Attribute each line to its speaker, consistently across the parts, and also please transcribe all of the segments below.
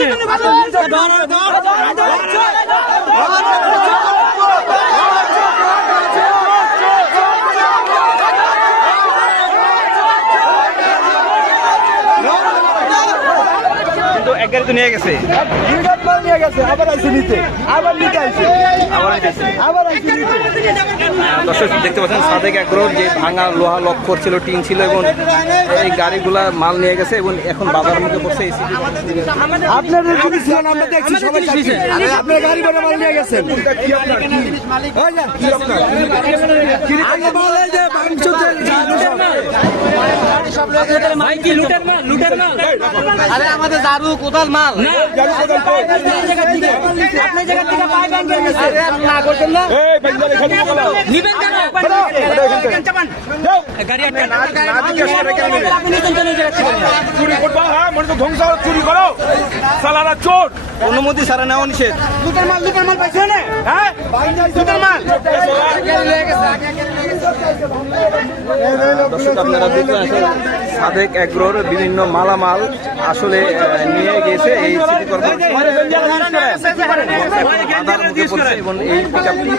Speaker 1: কিন্তু এক গাড়ি তো নিয়ে গেছে।
Speaker 2: মাল নিয়ে গেছে আবার আইসে নিতে। আবার নিতে আইসে
Speaker 1: আবার নিতেছে
Speaker 2: আবার আইসে নিতে।
Speaker 1: দর্শক দেখতে পাচ্ছেন সাদেক আগ্রহ যে ভাঙা লোহা লক্ষ্য ছিল টিন ছিল এবং এই গাড়িগুলা মাল নিয়ে গেছে এবং এখন বাজারের মধ্যে বসে এই সিটি
Speaker 2: আপনাদের যদি ছিলেন আমরা দেখছি সবাই আপনার গাড়ি ভরে মাল নিয়ে গেছেন। কি আপনার? কি আপনার? আগে মাল এই যে ভাঙচুর
Speaker 3: আরে আমাদের দারু কোদাল মাল না করছেন না
Speaker 4: চুরি করব হ্যাঁ মনে তো ধ্বংস চুরি করো সালারা চোট
Speaker 1: অনুমতি ছাড়া নেওয়া নিষেধ
Speaker 4: লুটের মাল লুটের মাল পাইছে না হ্যাঁ লুটের মাল
Speaker 1: দর্শক আপনারা দেখতে আছেন সাদেক এগ্রোর বিভিন্ন মালামাল আসলে নিয়ে গেছে এই সিটি কর্পোরেশন এবং এই পিক আপটি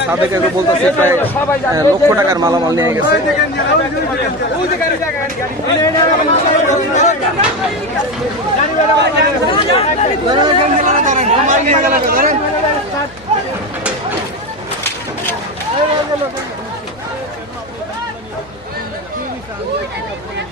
Speaker 1: সাদেক এগ্রো বলতেছে প্রায় লক্ষ টাকার মালামাল নিয়ে গেছে।
Speaker 2: লুটের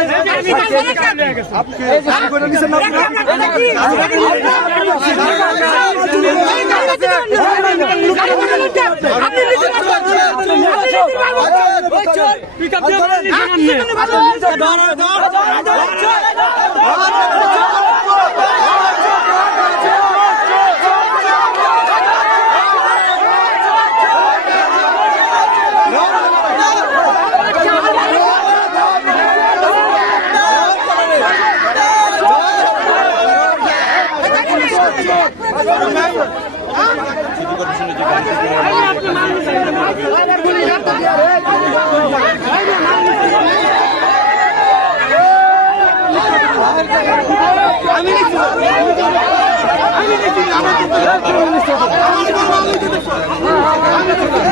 Speaker 2: আছে ঝাড়ু কাটা মাল নিয়ে গেছে আরে আমি নিয়ে দেখছি তো ঝাড়ু কাটা নিয়ে আমি নিজে দেখছি আরে আধা মাল একশো টাকা দিয়ে বাকি দে একশো টাকা কে নিয়ে গেছে আপনারা আমি আমি